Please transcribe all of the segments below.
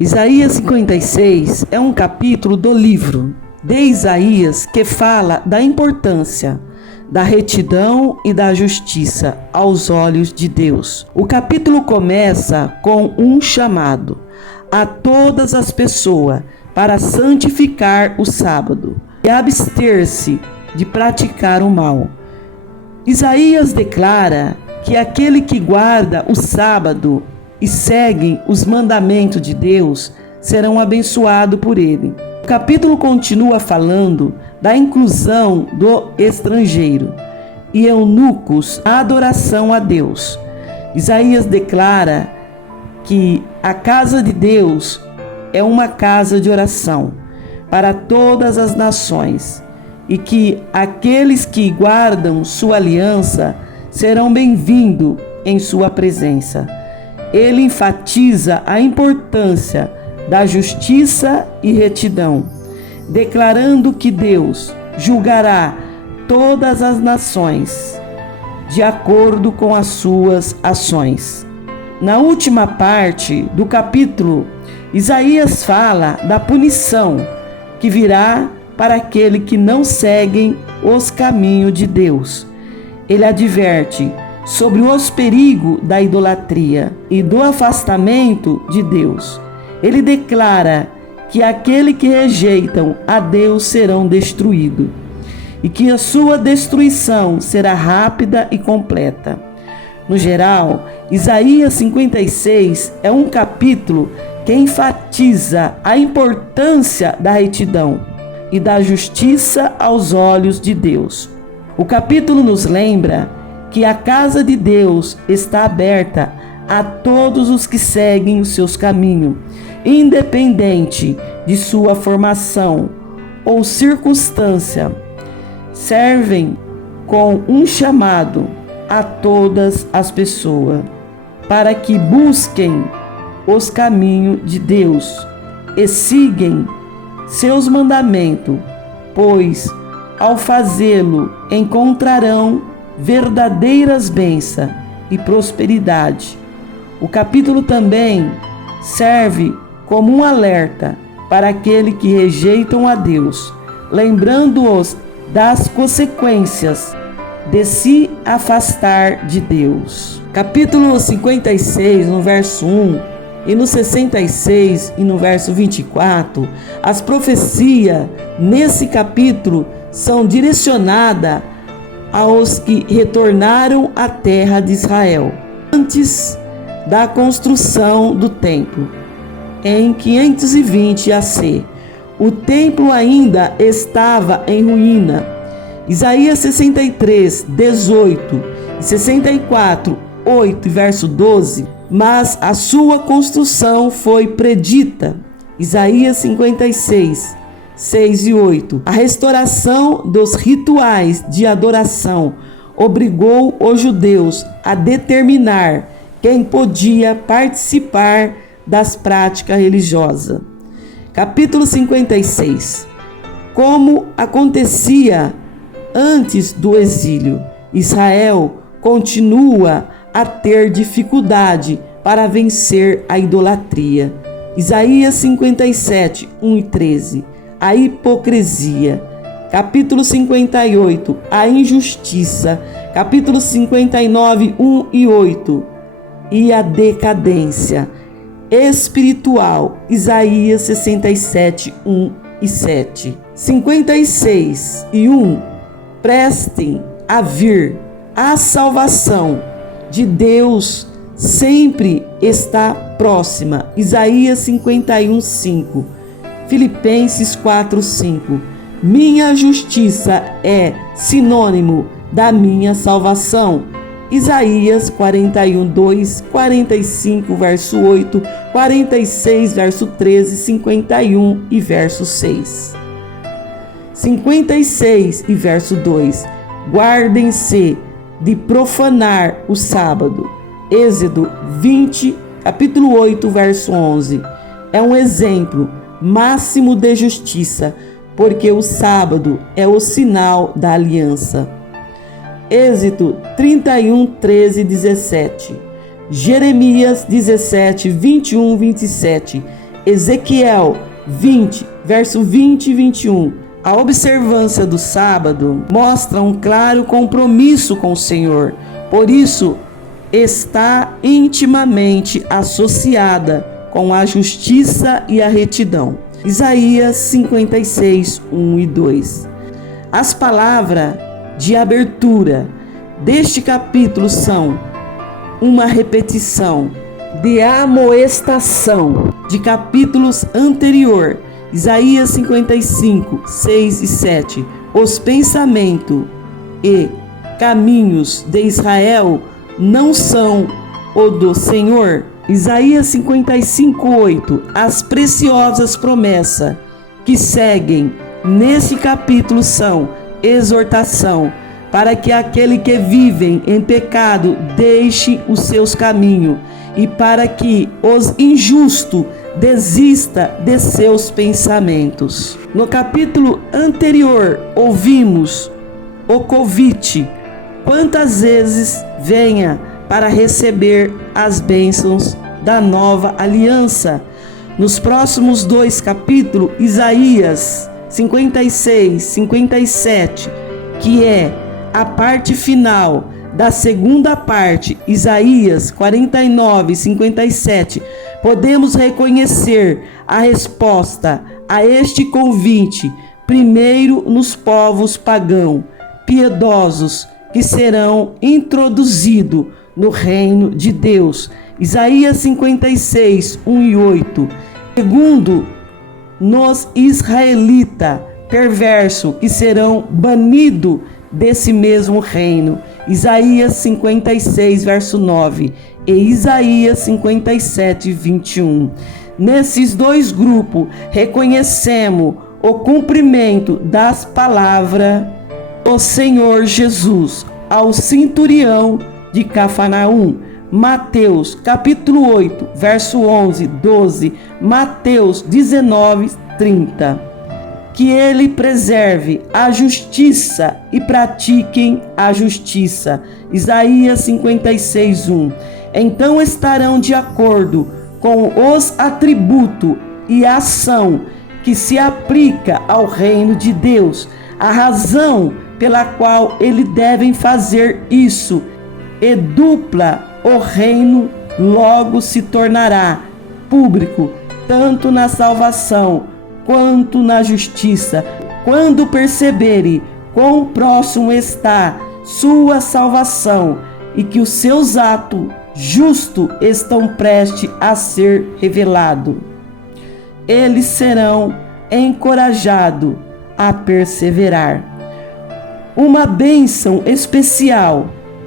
Isaías 56 é um capítulo do livro de Isaías que fala da importância da retidão e da justiça aos olhos de Deus. O capítulo começa com um chamado a todas as pessoas para santificar o sábado e abster-se de praticar o mal. Isaías declara que aquele que guarda o sábado e segue os mandamentos de Deus serão abençoados por ele. O capítulo continua falando da inclusão do estrangeiro e eunucos na adoração a Deus. Isaías declara que a casa de Deus é uma casa de oração para todas as nações e que aqueles que guardam sua aliança serão bem-vindos em sua presença. Ele enfatiza a importância da justiça e retidão, declarando que Deus julgará todas as nações de acordo com as suas ações. Na última parte do capítulo, Isaías fala da punição que virá para aquele que não seguem os caminhos de Deus. Ele adverte sobre os perigos da idolatria e do afastamento de Deus. Ele declara que aqueles que rejeitam a Deus serão destruídos e que a sua destruição será rápida e completa. No geral, Isaías 56 é um capítulo que enfatiza a importância da retidão e da justiça aos olhos de Deus. O capítulo nos lembra que a casa de Deus está aberta a todos os que seguem os seus caminhos, independente de sua formação ou circunstância. Servem com um chamado a todas as pessoas para que busquem os caminhos de Deus e sigam seus mandamentos, pois ao fazê-lo encontrarão verdadeiras bênçãos e prosperidade. O capítulo também serve como um alerta para aqueles que rejeitam a Deus, lembrando-os das consequências de se afastar de Deus. Capítulo 56, no verso 1, e no 66 e no verso 24, as profecias nesse capítulo são direcionadas aos que retornaram à terra de Israel antes da construção do templo, em 520 AC. O templo ainda estava em ruína. Isaías 63, 18 e 64, 8 e verso 12, mas a sua construção foi predita. Isaías 56, 6 e 8. A restauração dos rituais de adoração obrigou os judeus a determinar quem podia participar das práticas religiosas. Capítulo 56. Como acontecia antes do exílio, Israel continua a ter dificuldade para vencer a idolatria. Isaías 57, 1 e 13. A hipocrisia. Capítulo 58, a injustiça. Capítulo 59, 1 e 8. E a decadência espiritual. Isaías 67, 1 e 7. 56 e 1. Prestem a vir. A salvação de Deus sempre está próxima. Isaías 51, 5. Filipenses 4, 5. Minha justiça é sinônimo da minha salvação. Isaías 41, 2, 45, verso 8, 46, verso 13, 51 e verso 6. 56 e verso 2. Guardem-se de profanar o sábado. Êxodo 20, capítulo 8, verso 11. É um exemplo máximo de justiça, porque o sábado é o sinal da aliança. Êxodo 31, 13 e 17. Jeremias 17, 21, 27. Ezequiel 20, verso 20 e 21. A observância do sábado mostra um claro compromisso com o Senhor, por isso está intimamente associada com a justiça e a retidão. Isaías 56, 1 e 2. As palavras de abertura deste capítulo são uma repetição de amoestação de capítulos anterior, Isaías 55, 6 e 7. Os pensamentos e caminhos de Israel não são o do Senhor. Isaías 55, 8. As preciosas promessas que seguem nesse capítulo são exortação para que aquele que vive em pecado deixe os seus caminhos e para que os injustos desista de seus pensamentos. No capítulo anterior, ouvimos o convite, quantas vezes venha para receber as bênçãos da nova aliança. Nos próximos 2 capítulos, Isaías 56, 57, que é a parte final da segunda parte, Isaías 49, 57, podemos reconhecer a resposta a este convite, primeiro nos povos pagãos, piedosos, que serão introduzidos no reino de Deus. Isaías 56, 1 e 8. Segundo, nos israelitas perversos, que serão banidos desse mesmo reino. Isaías 56, verso 9 e Isaías 57, 21. Nesses dois grupos, reconhecemos o cumprimento das palavras do Senhor Jesus ao centurião de Cafarnaum. Mateus capítulo 8, verso 11, 12, Mateus 19, 30. Que ele preserve a justiça e pratiquem a justiça. Isaías 56, 1. Então estarão de acordo com os atributos e a ação que se aplica ao reino de Deus, a razão pela qual eles devem fazer isso, e dupla o reino logo se tornará público, tanto na salvação quanto na justiça, quando perceberem quão próximo está sua salvação e que os seus atos justos estão prestes a ser revelados. Eles serão encorajados a perseverar. Uma bênção especial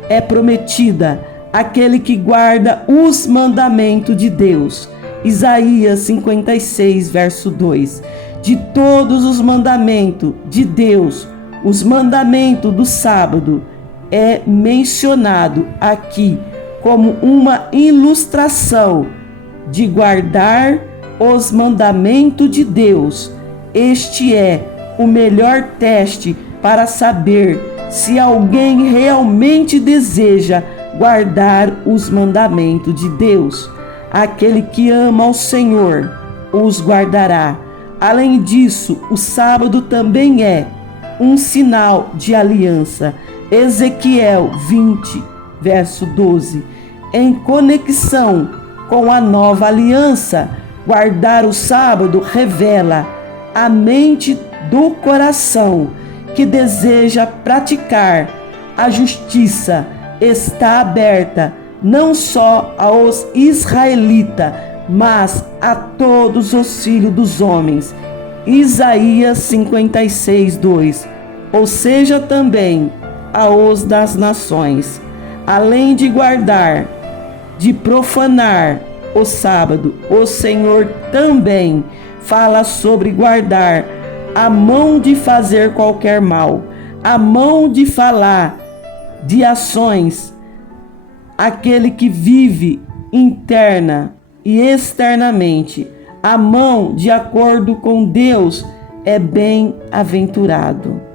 é prometida àquele que guarda os mandamentos de Deus. Isaías 56, verso 2. De todos os mandamentos de Deus, os mandamentos do sábado é mencionado aqui como uma ilustração de guardar os mandamentos de Deus. Este é o melhor teste para saber se alguém realmente deseja guardar os mandamentos de Deus. Aquele que ama ao Senhor os guardará. Além disso, o sábado também é um sinal de aliança. Ezequiel 20, verso 12. Em conexão com a nova aliança, guardar o sábado revela a mente do coração que deseja praticar a justiça. Está aberta não só aos israelitas, mas a todos os filhos dos homens. Isaías 56, 2. Ou seja, também aos das nações. Além de guardar, de profanar o sábado, o Senhor também fala sobre guardar a mão de fazer qualquer mal, a mão de falar, de ações. Aquele que vive interna e externamente, a mão de acordo com Deus é bem-aventurado.